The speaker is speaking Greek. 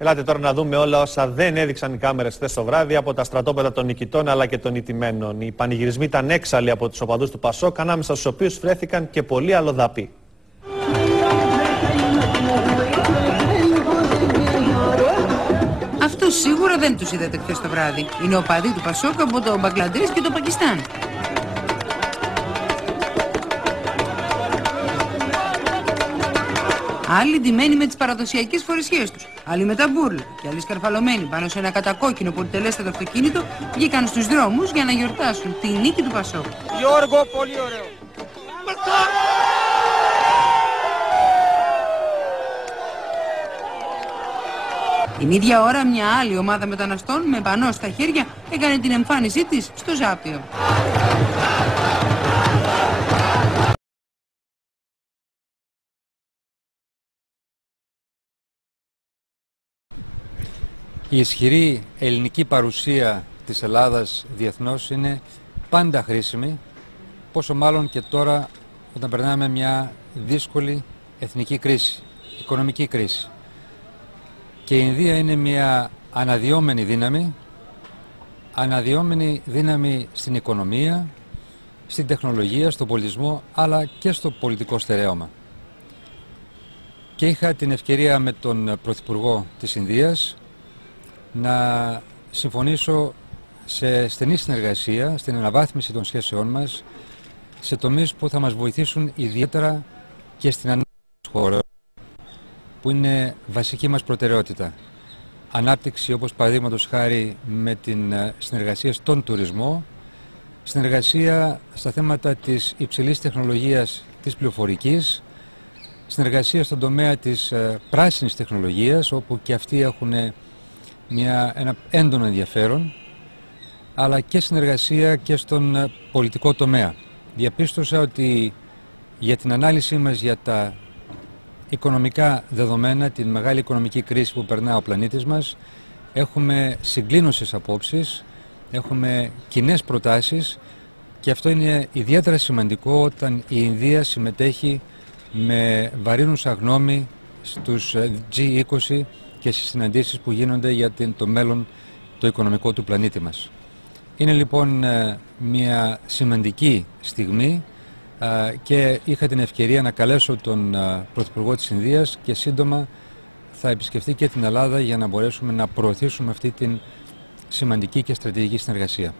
Ελάτε τώρα να δούμε όλα όσα δεν έδειξαν οι κάμερες χθες το βράδυ από τα στρατόπεδα των νικητών αλλά και των ηττημένων. Οι πανηγυρισμοί ήταν έξαλλοι από τους οπαδούς του Πασόκ, ανάμεσα στους οποίους βρέθηκαν και πολλοί αλλοδαποί. Αυτό σίγουρα δεν τους είδατε χθες το βράδυ. Είναι οπαδοί του Πασόκ από το Μπαγκλαντές και το Πακιστάν. Άλλοι ντυμένοι με τις παραδοσιακές φορεσιές τους, άλλοι με τα μπούρλα και άλλοι σκαρφαλωμένοι πάνω σε ένα κατακόκκινο πολυτελέστατο αυτοκίνητο βγήκαν στους δρόμους για να γιορτάσουν τη νίκη του Πασόκ. Γιώργο, πολύ ωραίο. Την ίδια ώρα μια άλλη ομάδα μεταναστών με πανό στα χέρια έκανε την εμφάνισή της στο Ζάπιο. Η ισχυρή ελληνική παρουσία της Ελλάδας διεθνώς είναι πάντα χρήσιμη, πόσο μάλλον και τώρα όταν περνάμε μια δύσκολη εθνική κρίση, οικονομική κρίση. Και η Ινδία είναι μια αναδυόμενη δύναμη στην οικονομία, στην τεχνολογία, στον πολιτισμό, αλλά και στο πολιτικό στερέωμα. Και είχα την ευκαιρία με τον Πρωθυπουργό της Ινδίας να συμφωνήσω σε στενή συνεργασία, στην αναβάθμιση των σχέσεών μας, σε τομείς που θα μας βοηθήσουν ιδιαίτερα και στην ανάπτυξη της χώρας, που είναι βασική μας προτεραιότητα. Ανάπτυξη, όπως παραδείγματος χάρη με την συνεργασία στον τουρισμό, συνεργασία στα θέματα της υψηλής τεχνολογίας της πληροφορικής, συνεργασία στον τομέα της πράσινης τεχνολογίας, όπου και αυτοί έχουν ένα έντονο ενδιαφέρον, αλλά και συνεργασία και στον πολιτικό τομέα. Διαπίστωσα ότι για την ανάλυση μας για τα οικονομικά δεδομένα, την μεγάλη οικονομική κρίση που περνά ο πλανήτης μας, έχουμε συγκλίνουσες απόψεις, έχουμε κοινές προτάσεις και αυτό είναι ιδιαίτερα σημαντικό όταν η Ινδία συμμετέχει με βαρύνουσα γνώμη στους G20 και στις συναντήσεις που γίνονται για το μέλλον το οικονομικό του πλανήτη μας. Είναι λοιπόν μια σημαντική στιγμή και είχα την ευκαιρία να καλέσω τον Πρωθυπουργό της Ινδίας και σύντομα θα επισκεφτεί και την Ελλάδα για να μπορέσουμε να προωθήσουμε αυτή την σημαντική και στρατηγική συνεργασία.